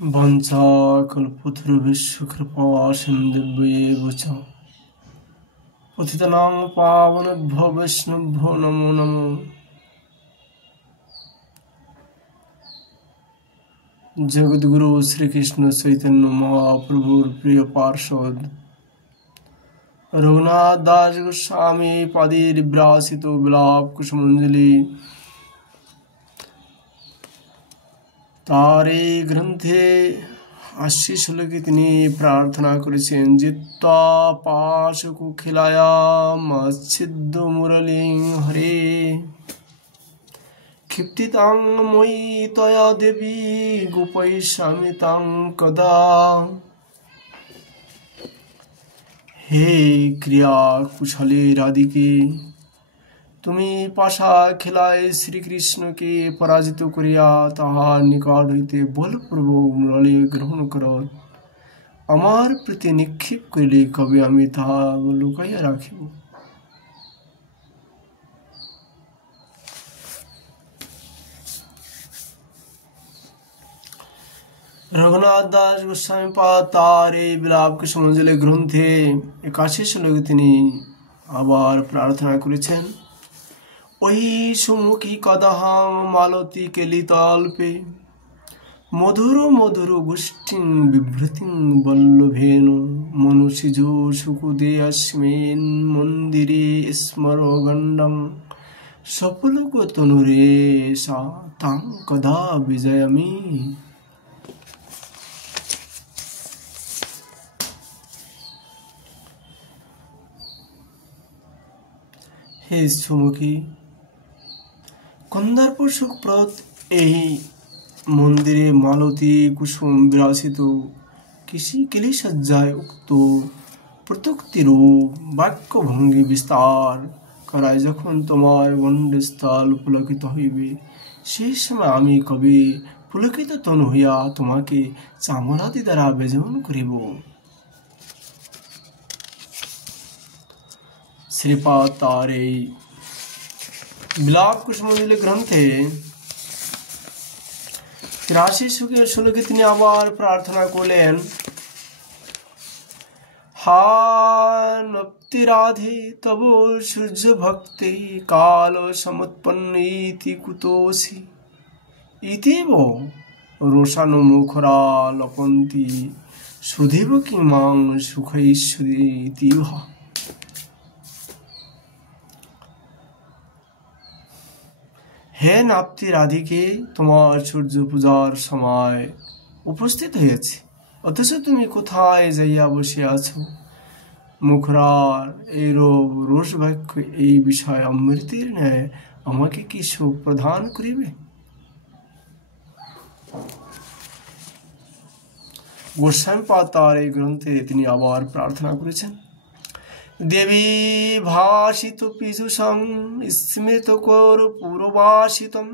वंशाकल्पतरुभ्यश्च कृपा सिन्धुभ्येव च पतितानां पावनेभ्यो वैष्णवेभ्यो नमो नमो। जगद्गुरु श्री कृष्ण चैतन्य महाप्रभुर प्रिय पार्षद रघुनाथ दास गोस्वामी पादिर्विरासितो विलाप कुसुमांजलि तारे ग्रंथे 80 श्लोके তিনি প্রার্থনা করেছেন জিত্বা পাশকু খিলায়া মচ্ছিদ্দ মুরলিং হরে ক্ষিপ্তিতাং মই তয়া দেবী গোপৈষ্যামিতাং কদা। হে ক্রিয়া কুশলে রাধিকে, তুমি পাশা খেলায় শ্রীকৃষ্ণকে পরাজিত করিয়া তাহার নিকট হইতে বলপূর্বক মুরলী গ্রহণ কর। আমার প্রতি নিক্ষেপ করিলে কবে আমি তাহা লুকাইয়া রাখিব। রঘুনাথ দাস গোস্বামী পাদ তার এই বিলাপ কুসুমাঞ্জলি গ্রন্থে 81 শ্লোকে তিনি আবার প্রার্থনা করেছেন ওই সুমুখী কদাহাং মালতী কেলিতল্পে মধুর মধুর গোষ্ঠীং বিভ্রতিং বল্লভেন মনুষিজো সুকুদে অস্মিন মন্দিরে স্মর গণ্ডং সফলক তনুরে সা তাং কদা বিজয়ামি। হে সুমুখী, কন্দারপুর সুখপ্রদ এই মন্দিরে মালতী কুসুম বিরাসিত কেলি সজ্জায় উক্ত প্রত্যুক্তিরূপ বাক্যভঙ্গি বিস্তার করায় যখন তোমার গণ্ডস্থল পুলকিত হইবে, সেই সময় আমি কবি পুলকিত তনু হইয়া তোমাকে চামরাদি দ্বারা বেজন করিব। শ্রীপাদ তার এই বিলাপ কুসুমাঞ্জলি গ্রন্থে 83 শ্লোকে তিনি আবার প্রার্থনা করলেন হা নপ্তি রাধে তব সূর্য ভক্তি কাল সমুৎপন্নীতি কুতোসি ইতিব রোষানো মুখরা লপন্তি সুধীব কিমাং সুখৈশ্বরীতিভা। হে নাপ্তি রাধিকে, তোমার সূর্য পূজার সময় উপস্থিত হয়েছে, অথচ তুমি কোথায় যাইয়া বসে আছো? মুখরার এই রোষ বাক্য এই বিষয় অমৃতের ন্যায় আমাকে কি সুখ প্রদান করিবে? গোস্বামী পাদ তার এই গ্রন্থে তিনি আবার প্রার্থনা করেছেন দেবী ভাষিত পীযুষং স্মৃত কর পূর্বাসিতম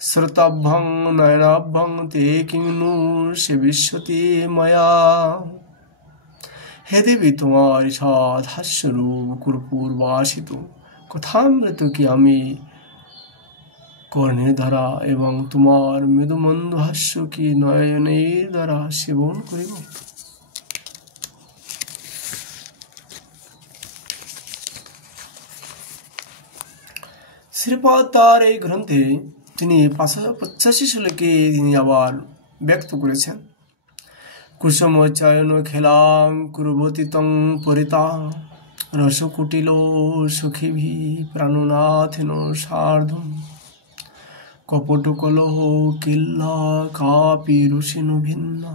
শ্রুতভ্যং নয়নাভ্যং তে কিংনু সেবিষ্যতি ময়া। হে দেবী, তোমার সাধ হাস্যরূপ কর্পূরবাসিত কথামৃত কি আমি কর্ণের দ্বারা এবং তোমার মৃদুমন্দ হাস্য কি নয়নের দ্বারা সেবন করিব? শ্রীপাদ তার এই গ্রন্থে তিনি 85 শ্লোকে তিনি আবার ব্যক্ত করেছেন কুসুম চয়ন খেলাং কুর্বতী তং পরিতা রসকুটিল সখীভি প্রাণনাথেন সার্ধম কপট কলহ কিল্লা কাপি রুষিনু ভিন্না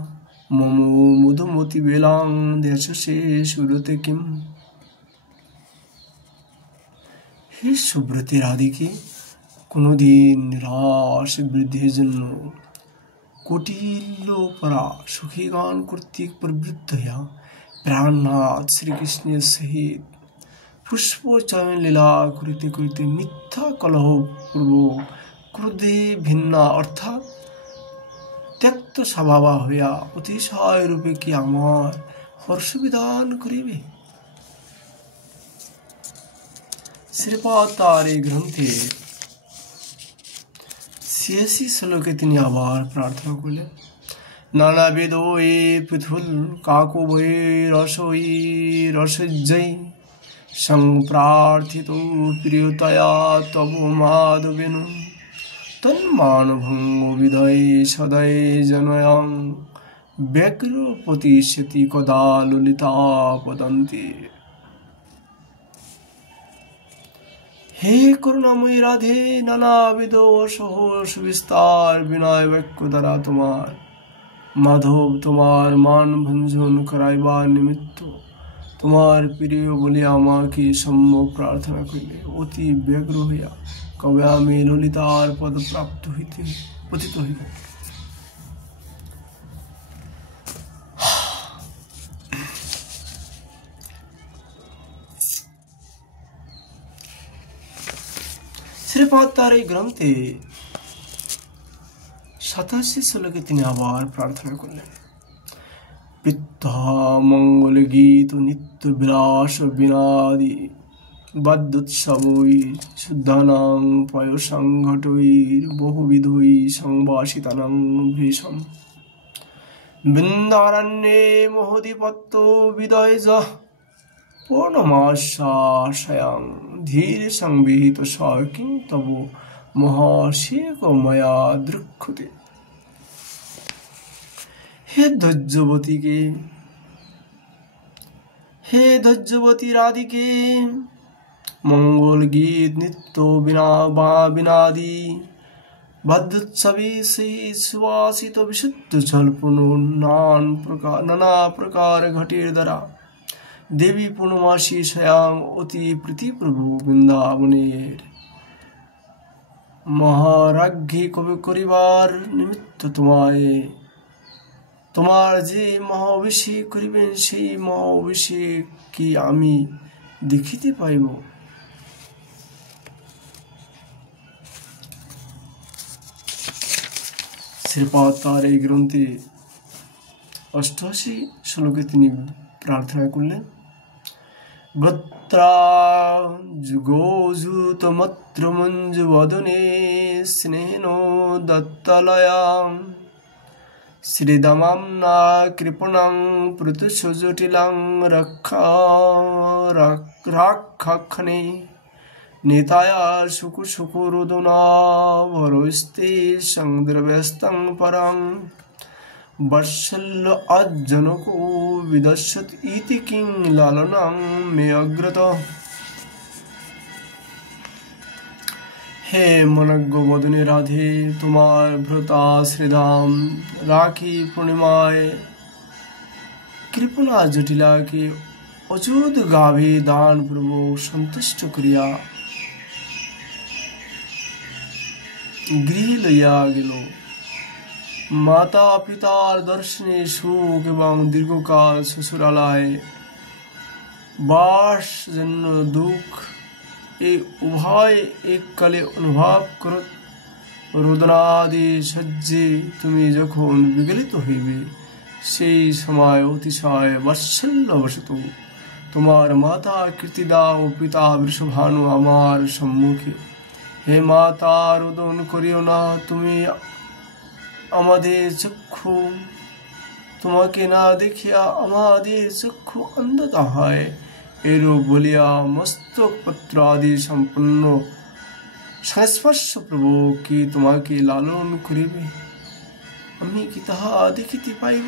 মম মধুমতি বেলাং দেশে সুরতে কিম। হে সুব্রতী রাধিকে, কোনদিন নিরাশ বৃদ্ধির জন্য কটিল্য পরা সুখী গান কর্তৃক প্রবৃত্ত হইয়া প্রাণনাথ শ্রীকৃষ্ণের সহিত পুষ্প চয়ন লীলা করিতে করিতে মিথ্যা কলহ পূর্বক ক্রোধে ভিন্না অর্থাৎ ত্যক্ত স্বভাবা হইয়া অতিশয় রূপে কি আমার হর্ষবিধান করিবে? শ্রীপাদ তার এই গ্রন্থে 86 শ্লোকে তিনি আবার প্রার্থনা করলেন নানাবিধৈ পৃথুল কাকুবৈরসৈ রসজ্জৈ সংপ্রার্থিতো প্রিয়তয়া তব মাধবেন তন্মানভঙ্গ বিদয় সদয় জনয়ং ব্যগ্রপতিষ্যতি কদা ললিতা পদন্তে। হে করুণাময়ী রাধে, নানাবিধ অসহ সুবিস্তার বিনয় বাক্য দ্বারা তোমার মাধব তোমার মান ভঞ্জন করাইবার নিমিত্ত তোমার প্রিয় বলিয়া আমাকে সম্যক প্রার্থনা করিলে অতি ব্যগ্র হইয়া কবে আমি ললিতার পদ প্রাপ্ত হইতে পতিত হইব। শ্রীপাদ তার এই গ্রন্থে 87 শ্লোকে তিনি আবার প্রার্থনা করলেন, পিতা মঙ্গল গীত নিত্য বিলাস বিনাদি বাদ্যোৎসবৈ শুদ্ধানাং পয়সংঘটৈর বহুবিধৈ সংবাসিতানাং ভীষণ বৃন্দারণ্যে মহোধিপত্য বিদয় পূর্ণমাশাশয়াং ধীর সংবিহিত কিং তব মহাশেখ ময়া দৃক্ষতে। হে ধৈর্যবতী রাধিকে, মঙ্গল গীত নিত্য বিনাদি বাদ্যোৎসবে সেই সুবাসিত বিশুদ্ধ জলপূর্ণ নানা প্রকার ঘটের দ্বারা দেবী পূর্ণমাসী স্বয়ং অতি প্রীতিপ্রভু বৃন্দাবনের মহারাজ্ঞী কবি করিবার নিমিত্ত তোমার যে মহা অভিষেক করিবেন সেই মহা অভিষেক কি আমি দেখিতে পাইব। শ্রীপাদ তার এই গ্রন্থে 88 শ্লোকে তিনি প্রার্থনা করলেন, ভদ্রা যুগোযুতমত্র মঞ্জু বদনে স্নেহেন দত্তলয়াং শ্রীদামাম্না কৃপণাং প্রতুষজটিলাং রাক্ষাখনে নেতায়া শুকুরোদনা ভরস্তে সংদ্রব্যস্তং পরং বৎসল্য আজ্জনকো বিদস্যত ইতি কিং লালনাং মে অগ্রত। হে মনজ্ঞ বদনে রাধে, তোমার ভ্রতা শ্রীধাম রাখি পূর্ণিমায় কৃপণা জটিলাকে অযুত গাভে দান পূর্বক সন্তুষ্ট করিয়া গৃহে লইয়া গেল। মাতা পিতার দর্শনে সুখ এবং দীর্ঘকাল শ্বশুরালয়ে বাস জন্য দুঃখ এই উভয় এককালে অনুভব করত। রোদনাদি সহ্যে তুমি যখন বিগলিত হইবে, সেই সময় অতিশয় বাৎসল্যবশত তোমার মাতা কীর্তিদা ও পিতা বৃষভানু আমার সম্মুখে, হে মাতা রোদন করিও না, তুমি আমাদের চক্ষু, তোমাকে না দেখিয়া আমাদের চক্ষু অন্ধতা হয়, এরূপ বলিয়া মস্তক পত্র আদি সম্পন্ন সংস্পর্শ প্রভু কি তোমাকে লালন করিবে, আমি কি তাহা দেখিতে পাইব।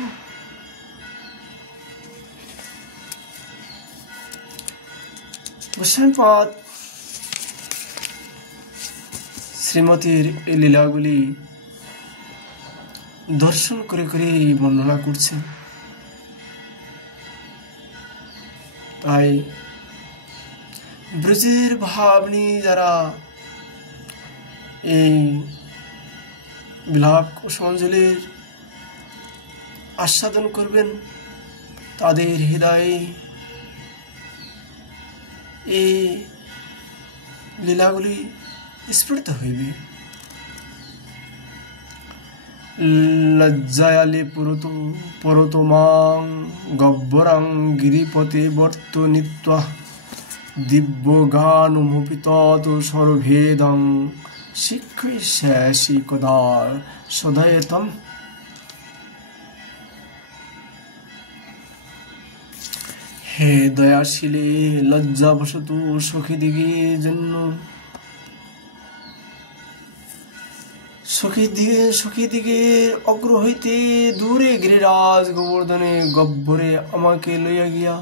গোস্বামীপাদ শ্রীমতীর এই লীলাগুলি দর্শন করে করে বর্ণনা করছেন। তাই ব্রজের ভাবনি যারা এই বিলাপ কুসুমাঞ্জলির আস্বাদন করবেন, তাদের হৃদয়ে এই লীলাগুলি স্ফুরিত হইবে। লজ্জায়ালে পরতো মাং গব্বরাং গিরিপতে বর্তনিত্বা দিব্য গানুমুপিত সর্বভেদং শিক্ষয়িষ্যাসি কদা সদয়তম। হে দয়াশীলে লজ্জাবশত সখীদিগের জন্য সখীদিগের অগ্র হইতে দূরে গিরিরাজ গোবর্ধনে গহ্বরে আমাকে লইয়া গিয়া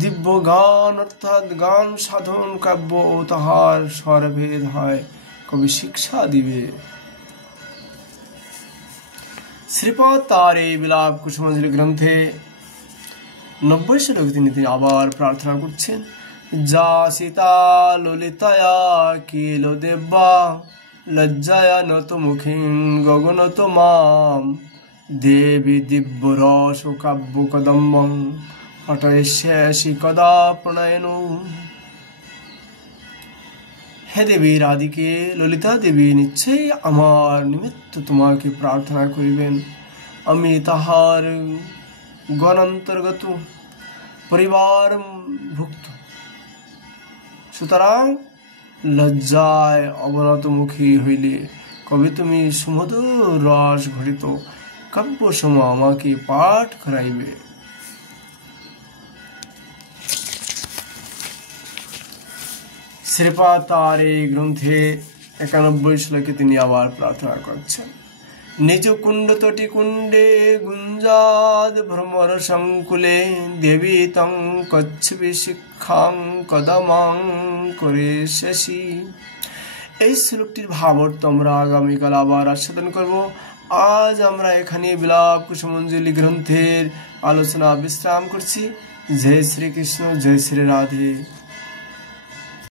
দিব্য গান অর্থাৎ গান সাধন কাব্য ও তাহার স্বরভেদ হয় কবি শিক্ষা দিবে। শ্রীপাদ তার এই বিলাপ কুসুমাঞ্জলি গ্রন্থে 90 শ্লোকে তিনি আবার প্রার্থনা করছেন, যা সীতা ললিতায়া কিল দেব্বা লজ্জায়া নত মুখিং গগনত মাম দেবী দিব্য রস কাব্য কদম্বং পটয়স্যাসি কদা প্রণয়ন। হে দেবী রাধিকে ললিতা দেবী নিশ্চয়ই আমার নিমিত্ত তোমাকে প্রার্থনা করিবেন। আমি তাহার গণান্তর্গত পরিবার ভুক্ত, সুতরাং লজ্জায় অবনতমুখী হইলে কবে তুমি সুমধুর রস ঘটিত কাব্য সম আমাকে পাঠ করাইবে। শ্রীপাদ তার এই গ্রন্থে 91 শ্লোকে তিনি আবার প্রার্থনা করছেন, নিজ কুণ্ড তটি কুণ্ডে গুঞ্জাদ ভ্রমর সংকুলে দেবী তং কচ্ছবি শিক্ষাং কদমাং করে শেষী। এই শ্লোকটির ভাবার্থ আমরা আগামীকাল আবার আস্বাদন করব। আজ আমরা এখানে বিলাপ কুসুমাঞ্জলি গ্রন্থের আলোচনা বিশ্রাম করছি। জয় শ্রীকৃষ্ণ, জয় শ্রী রাধে।